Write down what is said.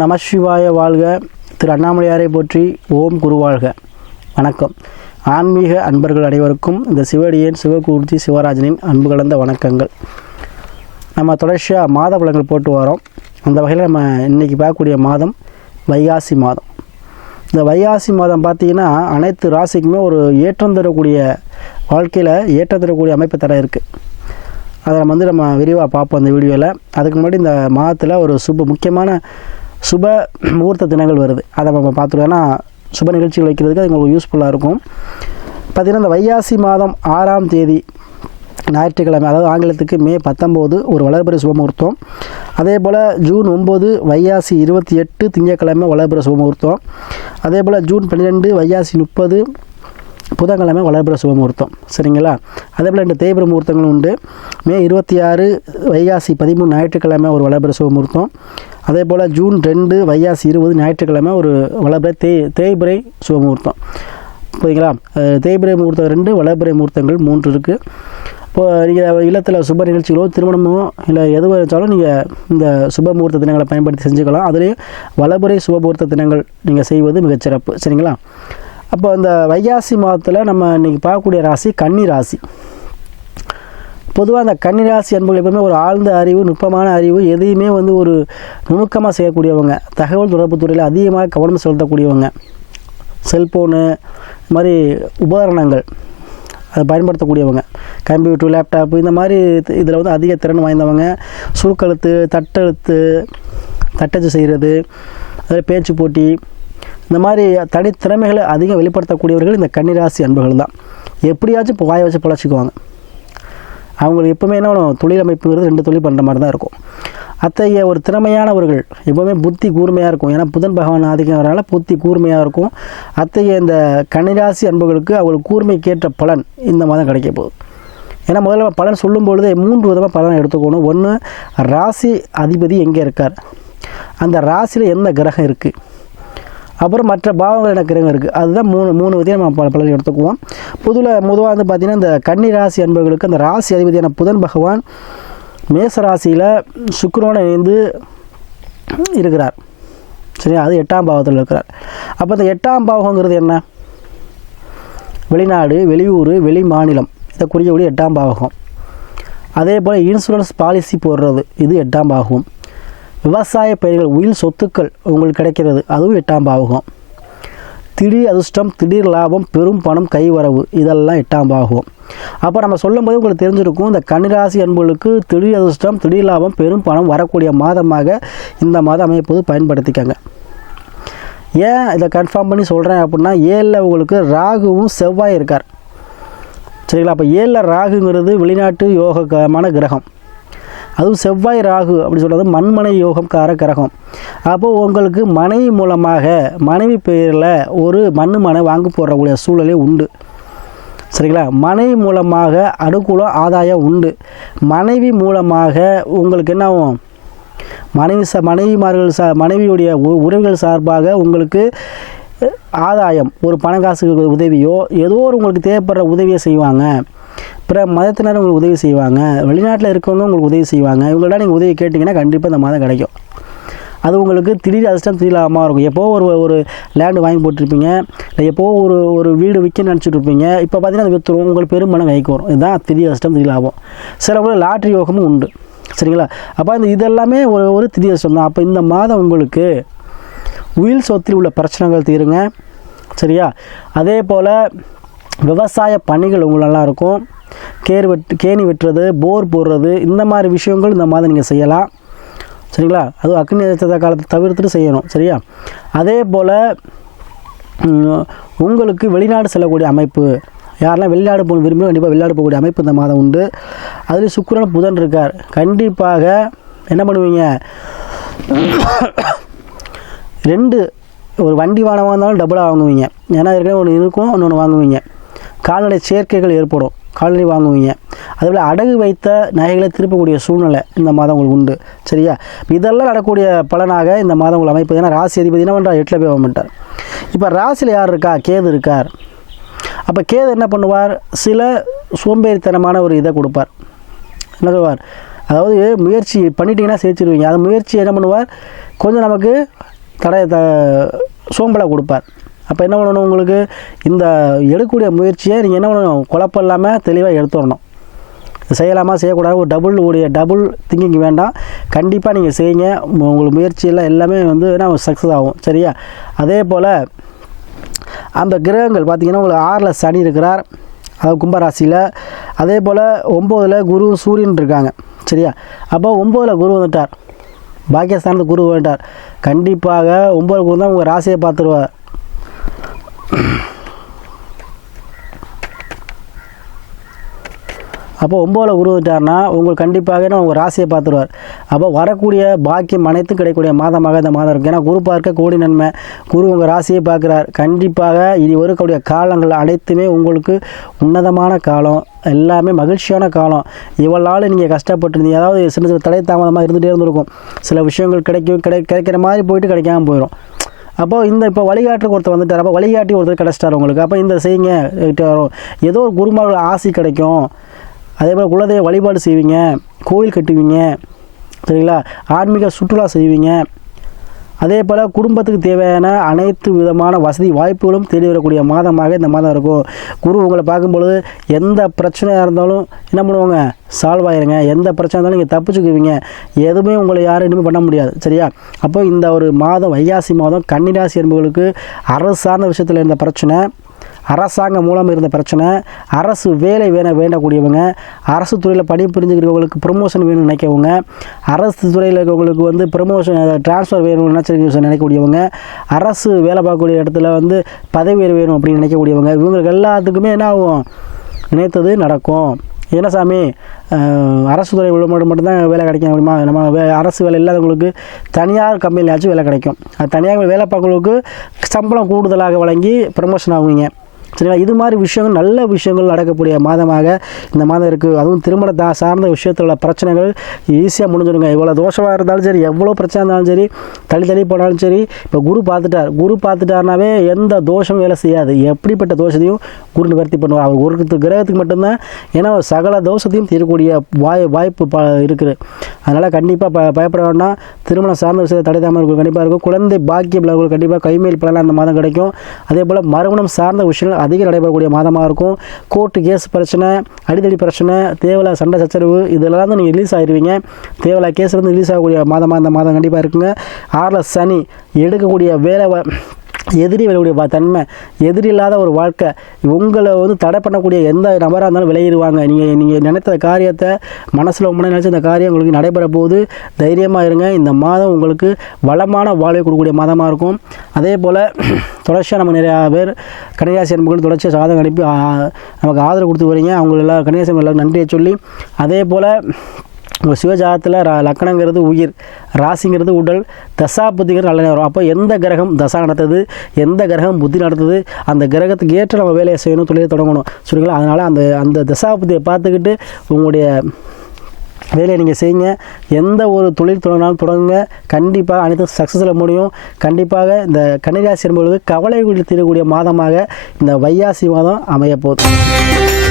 நம சிவாய வாழ்க. திரு அண்ணாமலையாரை போற்றி. ஓம் குருவாழ்க. வணக்கம். ஆன்மீக அன்பர்கள் அனைவருக்கும் இந்த சிவடியன் சிவகூர்த்தி சிவராஜனின் அன்பு கலந்த வணக்கங்கள். நம்ம தொடர்ச்சியாக மாத பலன்கள் போட்டு வரோம். அந்த வகையில் நம்ம இன்றைக்கி பார்க்கக்கூடிய மாதம் வைகாசி மாதம். இந்த வைகாசி மாதம் பார்த்திங்கன்னா அனைத்து ராசிக்குமே ஒரு ஏற்றம் தரக்கூடிய வாழ்க்கையில் ஏற்றம் தரக்கூடிய அமைப்பு தர இருக்குது. அதை நம்ம விரிவாக பார்ப்போம் இந்த வீடியோவில். அதுக்கு முன்னாடி இந்த மாதத்தில் ஒரு முக்கியமான சுப முகூர்த்த தினங்கள் வருது. அதை நம்ம பார்த்துருவோம். ஏன்னா சுப நிகழ்ச்சிகள் வைக்கிறதுக்கு அது உங்களுக்கு யூஸ்ஃபுல்லாக இருக்கும். பார்த்திங்கன்னா இந்த வைகாசி மாதம் 6ஆம் தேதி ஞாயிற்றுக்கிழமை, அதாவது ஆங்கிலத்துக்கு மே 19 ஒரு வளர்பிறை சுபமுகூர்த்தம். அதே போல் ஜூன் 9 வைகாசி 28 திங்கட்கிழமை வளர்பிறை சுபமுகூர்த்தம். அதே போல் ஜூன் 12 வைகாசி 30 புதன்கிழமை வளர்பிறை சுபமுகூர்த்தம். சரிங்களா? அதே போல் 2 தேய்பிறை முகூர்த்தங்களும் உண்டு. மே 26 வைகாசி 13 ஞாயிற்றுக்கிழமை ஒரு வளர்பிறை சுபமுகூர்த்தம். அதே போல் ஜூன் 2 வைகாசி 20 ஞாயிற்றுக்கிழமை ஒரு வளர்பிறை தேய்பிறை சுபமுகூர்த்தம். புரியுங்களா? தேய்பிறை முகூர்த்தம் 2, வளர்பிறை முகூர்த்தங்கள் 3 இருக்குது. இப்போது நீங்கள் இல்லத்தில் சுப நிகழ்ச்சிகளோ திருமணமோ இல்லை எதுவாக இருந்தாலும் நீங்கள் இந்த சுப முகூர்த்த தினங்களை பயன்படுத்தி செஞ்சுக்கலாம். அதுலேயும் வளர்பிறை சுபமுகூர்த்த தினங்கள் நீங்கள் செய்வது மிகச்சிறப்பு. சரிங்களா? அப்போ இந்த வைகாசி மாதத்தில் நம்ம இன்றைக்கி பார்க்கக்கூடிய ராசி கன்னி ராசி. பொதுவாக அந்த கன்னி ராசி அன்பர்கள் எப்பவுமே ஒரு ஆழ்ந்த அறிவு, நுட்பமான அறிவு, எதையுமே ஒரு நுணுக்கமாக செய்யக்கூடியவங்க, தகவல் தொடர்பு துறையில் அதிகமாக கவனம் செலுத்தக்கூடியவங்க, செல்ஃபோனு இது மாதிரி உபகரணங்கள் அதை பயன்படுத்தக்கூடியவங்க, கம்ப்யூட்டர், லேப்டாப்பு இந்த மாதிரி இதில் அதிக திறன் வாய்ந்தவங்க, சுருக்கெழுத்து, தட்டச்சு செய்கிறது, அதில் பேச்சு போட்டி, இந்த மாதிரி தனித்திறமைகளை அதிகம் வெளிப்படுத்தக்கூடியவர்கள் இந்த கன்னிராசி அன்பர்கள் தான். எப்படியாச்சும் இப்போ வாயை வச்சு பழச்சிக்குவாங்க. அவங்களுக்கு எப்போவுமே என்ன தொழில் அமைப்புங்கிறது 2 தொழில் பண்ணுற மாதிரி தான் இருக்கும். அத்தகைய ஒரு திறமையானவர்கள் எப்போவுமே புத்தி கூர்மையாக இருக்கும். ஏன்னா புதன் பகவான் ஆதிக்கம் வரனால புத்தி கூர்மையாக இருக்கும். அத்தகைய இந்த கன்னிராசி அன்பர்களுக்கு அவங்களுக்கு கூர்மைக்கேற்ற பலன் இந்த மாதம் கிடைக்க போகுது. ஏன்னா முதல்ல பலன் சொல்லும் பொழுதே 3 விதமாக பலனை எடுத்துக்கணும். ஒன்று, ராசி அதிபதி எங்கே இருக்கார், அந்த ராசியில் எந்த கிரகம் இருக்குது, அப்புறம் மற்ற பாவங்கள் என்ன கிரகம் இருக்குது, அதுதான் 3 விதையை நம்ம பலனை எடுத்துக்குவோம். பொதுவாக பார்த்திங்கன்னா இந்த கன்னி ராசி அன்பர்களுக்கு அந்த ராசி அதிபதியான புதன் பகவான் மேச ராசியில் சுக்கிரனோடு இணைந்து இருக்கிறார். சரியா? அது 8ஆம் பாவத்தில் இருக்கிறார். அப்போ இந்த 8ஆம் பாவங்கிறது என்ன? வெளிநாடு, வெளியூர், வெளி மாநிலம், இதை குறிக்கக்கூடிய 8ஆம் பாவகம். அதே போல் இன்சூரன்ஸ் பாலிசி போடுறது, இது 8ஆம் பாவகம். விவசாய பயிர்கள், உயிர் சொத்துக்கள் உங்களுக்கு கிடைக்கிறது, அதுவும் 8ஆம் பாவகம். திடீர் அதிர்ஷ்டம், திடீர் லாபம், பெரும் பணம் கைவரவு, இதெல்லாம் 8ஆம் பாவகம். அப்போ நம்ம சொல்லும்போது உங்களுக்கு தெரிஞ்சிருக்கும், இந்த கன்னிராசி அன்பர்களுக்கு திடீர் அதிர்ஷ்டம், திடீர் லாபம், பெரும் பணம் வரக்கூடிய மாதமாக இந்த மாதம் அமைப்பது பயன்படுத்திக்கங்க. ஏன் இதை கன்ஃபார்ம் பண்ணி சொல்கிறேன் அப்படின்னா, 7ல் உங்களுக்கு ராகுவும் செவ்வாய் இருக்கார். சரிங்களா? அப்போ 7ல் ராகுங்கிறது வெளிநாட்டு யோகமான கிரகம். அதுவும் செவ்வாய் ராகு அப்படி சொல்கிறது மண்மனை யோகம்கார கிரகம். அப்போது உங்களுக்கு மனைவி மூலமாக, மனைவி பேரில் ஒரு மனை வாங்கி போடக்கூடிய சூழலே உண்டு. சரிங்களா? மனைவி மூலமாக அனுகூலம், ஆதாயம் உண்டு. மனைவி மூலமாக உங்களுக்கு என்ன ஆகும்? மனைவியுடைய உறவுகள் சார்பாக உங்களுக்கு ஆதாயம், ஒரு பணக்காசு உதவியோ ஏதோ ஒரு உங்களுக்கு தேவைப்படுற உதவியை செய்வாங்க. பிற மதத்தினர் உங்களுக்கு உதவி செய்வாங்க. வெளிநாட்டில் இருக்கவங்க உங்களுக்கு உதவி செய்வாங்க. இவங்கள்ட்ட நீங்கள் உதவி கேட்டிங்கன்னா கண்டிப்பாக இந்த மாதம் கிடைக்கும். அது உங்களுக்கு திடீர் அதிர்ஷ்டம், திடீர் லாபமாக இருக்கும். எப்போ ஒரு லேண்டு வாங்கி போட்டிருப்பீங்க, இல்லை எப்போ ஒரு வீடு விற்க நினச்சிட்டு இருப்பீங்க. இப்போ பார்த்தீங்கன்னா அது விற்றுரும், உங்களுக்கு பெருமணம் கைக்கு வரும். இதுதான் திடீர் அதிர்ஷ்டம், திடீர் லாபம். சிலவங்களுக்கு லாட்ரி யோகமும் உண்டு. சரிங்களா? அப்போ இதெல்லாமே ஒரு திடீர் அதிர்ஷ்டம் தான். அப்போ இந்த மாதம் உங்களுக்கு உயில் சொத்தில் உள்ள பிரச்சனைகள் தீருங்க. சரியா? அதே போல் விவசாய பணிகள் உங்களெல்லாம் இருக்கும். கேணி வெட்டுறது, போர் போடுறது, இந்த மாதிரி விஷயங்கள் இந்த மாதம் நீங்கள் செய்யலாம். சரிங்களா? அதுவும் அக்னி நட்சத்திர காலத்தை தவிர்த்துட்டு செய்யணும். சரியா? அதே போல் உங்களுக்கு வெளிநாடு செல்லக்கூடிய அமைப்பு, யாரெல்லாம் வெளிநாடு போக விரும்பி கண்டிப்பாக வெளிநாடு போகக்கூடிய அமைப்பு இந்த மாதம் உண்டு. அதில் சுக்கிரன் புதன் இருக்கார். கண்டிப்பாக என்ன பண்ணுவீங்க? 2 ஒரு வண்டி வாகனமாக இருந்தாலும் டபுளாக வாங்குவீங்க. ஏன்னா ஏற்கனவே ஒன்று இருக்கும், இன்னொன்று வாங்குவீங்க. கால்நடை சேர்க்கைகள் ஏற்படும், கால்நடை வாங்குவீங்க. அதேபோல் அடகு வைத்த நகைகளை திருப்பக்கூடிய சூழ்நிலை இந்த மாதம் உங்களுக்கு உண்டு. சரியா? இதெல்லாம் நடக்கக்கூடிய பலனாக இந்த மாதம் உங்களுக்கு அமைப்பு. ஏன்னா ராசி அதிபதி என்ன பண்ணுறார்? 8ல் போய் வந்துட்டார். இப்போ ராசியில் யார் இருக்கா? கேது இருக்கார். அப்போ கேது என்ன பண்ணுவார்? சில சோம்பேறித்தனமான ஒரு இதை கொடுப்பார். என்ன சொல்வார்? அதாவது முயற்சி பண்ணிட்டீங்கன்னா சேர்த்துருவீங்க. அந்த முயற்சி என்ன பண்ணுவார்? கொஞ்சம் நமக்கு சோம்பலை கொடுப்பார். அப்போ என்ன பண்ணணும், உங்களுக்கு இந்த எடுக்கக்கூடிய முயற்சியை நீங்கள் என்ன பண்ணணும், குழப்பம் இல்லாமல் தெளிவாக எடுத்துடணும். செய்யலாமா செய்யக்கூடாது ஒரு டபுள் திங்கிங் வேண்டாம். கண்டிப்பாக நீங்கள் செய்யுங்க. உங்களுக்கு முயற்சியில் எல்லாமே வந்து என்ன சக்ஸஸ் ஆகும். சரியா? அதே போல் அந்த கிரகங்கள் பார்த்திங்கன்னா உங்களுக்கு 6ல் சனி இருக்கிறார், அதாவது கும்பராசியில். அதே போல் 9ல் குரு சூரியன் இருக்காங்க. சரியா? அப்போ 9ல் குரு வந்துட்டார், பாக்கியஸ்தானத்துக்கு குரு வந்துட்டார். கண்டிப்பாக 9 குரு தான் உங்கள் ராசியை பார்த்துருவார். அப்போ 9ல் குரு வந்துட்டார்னா உங்களுக்கு கண்டிப்பாக உங்கள் ராசியை பார்த்துருவார். அப்போ வரக்கூடிய பாக்கியம் அனைத்தும் கிடைக்கக்கூடிய மாதமாக இந்த மாதம் இருக்குது. ஏன்னா குரு பார்க்க கோடி நன்மை. குரு உங்கள் ராசியை பார்க்குறார். கண்டிப்பாக இனி வரக்கூடிய காலங்கள் அனைத்துமே உங்களுக்கு உன்னதமான காலம், எல்லாமே மகிழ்ச்சியான காலம். இவ்வளோ நாள் நீங்கள் கஷ்டப்பட்டுருந்தீங்க, அதாவது சின்ன சின்ன தடை தாமதமாக இருந்துகிட்டே இருந்திருக்கும். சில விஷயங்கள் கிடைக்கிற மாதிரி போயிட்டு கிடைக்காமல் போயிடும். அப்போது இப்போ வழிகாட்டுக்கு ஒருத்தர் வந்துட்டார், அப்போ வழிகாட்டி ஒருத்தர் கிடச்சிட்டார் உங்களுக்கு. அப்போ இந்த செய்யுங்க, ஏதோ ஒரு குருமாரோட ஆசை கிடைக்கும். அதே போல் குலதெய்வ வழிபாடு செய்வீங்க, கோயில் கட்டுவீங்க. சரிங்களா? ஆன்மீக சுற்றுலா செய்வீங்க. அதே போல் குடும்பத்துக்கு தேவையான அனைத்து விதமான வசதி வாய்ப்புகளும் தேடி வரக்கூடிய மாதமாக இந்த மாதம் இருக்கும். குரு உங்களை பார்க்கும்பொழுது எந்த பிரச்சனையாக இருந்தாலும் என்ன பண்ணுவாங்க, சால்வ் ஆயிருங்க. எந்த பிரச்சனை இருந்தாலும் நீங்கள் தப்பிச்சுக்குவீங்க. எதுவுமே உங்களை யாரும் இனிமேல் பண்ண முடியாது. சரியா? அப்போ இந்த ஒரு மாதம் வைகாசி மாதம் கன்னிராசி என்பவர்களுக்கு அரசு சார்ந்த விஷயத்தில் இருந்த பிரச்சனை, அரசாங்கம் மூலம் இருந்த பிரச்சனை, அரசு வேலை வேண்டக்கூடியவங்க, அரசு துறையில் பணி புரிஞ்சுக்கிறவங்களுக்கு ப்ரொமோஷன் வேணும்னு நினைக்கவங்க, அரசு துறையில் இருக்கிறவங்களுக்கு வந்து ப்ரொமோஷன் ட்ரான்ஸ்ஃபர் வேணும்னு நினைக்கக்கூடியவங்க, அரசு வேலை பார்க்கக்கூடிய இடத்துல வந்து பதவி வேணும் அப்படின்னு நினைக்கக்கூடியவங்க, இவங்களுக்கு எல்லாத்துக்குமே என்ன ஆகும், நினைத்தது நடக்கும். என்ன சாமி, அரசு துறை மட்டும்தான் வேலை கிடைக்கும் அப்படிமா? நம்ம அரசு வேலை இல்லாதவங்களுக்கு தனியார் கம்பெனியாச்சும் வேலை கிடைக்கும். அது தனியார் வேலை பார்க்கறவங்களுக்கு சம்பளம் கூடுதலாக வழங்கி ப்ரமோஷன் ஆகுவீங்க. சரிங்களா? இது மாதிரி விஷயங்கள், நல்ல விஷயங்கள் நடக்கக்கூடிய மாதமாக இந்த மாதம் இருக்குது. அதுவும் திருமணத்தை சார்ந்த விஷயத்தில் உள்ள பிரச்சனைகள் ஈஸியாக முடிஞ்சிடுங்க. எவ்வளோ தோஷமாக இருந்தாலும் சரி, எவ்வளோ பிரச்சனை இருந்தாலும் சரி, தள்ளி போனாலும் சரி, இப்போ குரு பார்த்துட்டார்னாவே எந்த தோஷம் வேலை செய்யாது. எப்படிப்பட்ட தோஷத்தையும் குரு நிவர்த்தி பண்ணுவார். அவர் ஒரு கிரகத்துக்கு மட்டும்தான், ஏன்னா சகல தோஷத்தையும் தீரக்கூடிய வாய்ப்பு இருக்குது. அதனால் கண்டிப்பாக பயப்பட வேண்டாம். திருமணம் சார்ந்த விஷயத்தை தடைதாமல் இருக்கும், கண்டிப்பாக இருக்கும். குழந்தை பாக்கியம் உள்ளவங்களுக்கு கண்டிப்பாக கைமேல் பலன் அந்த மாதம் கிடைக்கும். அதே போல் மறுமணம் சார்ந்த விஷயங்கள் அதிகம் நடைபெறக்கூடிய மாதமாக இருக்கும். கோர்ட்டு கேஸ் பிரச்சனை, அடிதடி பிரச்சனை, தேவையில்ல சண்டை சச்சரவு, இதெல்லாம் தான் நீங்கள் ரிலீஸ் ஆகிடுவீங்க. தேவையில்ல கேஸ்லேருந்து ரிலீஸ் ஆகக்கூடிய மாதமாக இந்த மாதம் கண்டிப்பாக இருக்குங்க. 6ல் சனி, எடுக்கக்கூடிய வேலை, எதிரி விளையக்கூடிய தன்மை, எதிரி இல்லாத ஒரு வாழ்க்கை, உங்களை வந்து தடை பண்ணக்கூடிய எந்த நபராக இருந்தாலும் விளையிடுவாங்க. நீங்கள் நினைத்த காரியத்தை மனசில் உண்மை நினச்ச இந்த காரியம் உங்களுக்கு நடைபெற போது தைரியமாக இருங்க. இந்த மாதம் உங்களுக்கு வளமான வாழ்வை கொடுக்கக்கூடிய மாதமாக இருக்கும். அதே போல் தொடர்ச்சியாக நம்ம நிறையா பேர் கன்னிராசி அன்புகள் தொடர்ச்சியாக சாதகம் அனுப்பி நமக்கு ஆதரவு கொடுத்து வரீங்க. அவங்களெல்லாம் கன்னிராசி எல்லாரும் நன்றியை சொல்லி, அதே போல் உங்கள் சிவஜாதத்தில் லக்கணங்கிறது உயிர், ராசிங்கிறது உடல், தசாபுத்திங்கிறது நல்ல நேரம். அப்போ எந்த கிரகம் தசா நடத்துது, எந்த கிரகம் புத்தி நடத்துது, அந்த கிரகத்துக்கு ஏற்ற நம்ம வேலையை செய்யணும், தொழிலை தொடங்கணும். சரிங்களா? அதனால் அந்த தசாபுத்தியை பார்த்துக்கிட்டு உங்களுடைய வேலையை நீங்கள் செய்யுங்க. எந்த ஒரு தொழில் தொடங்குங்க. கண்டிப்பாக அனைத்தும் சக்ஸஸில் முடியும். கண்டிப்பாக இந்த கன்னிராசி என்பவர்களுக்கு கவலை தீரக்கூடிய மாதமாக இந்த வைகாசி மாதம் அமைய போகுது.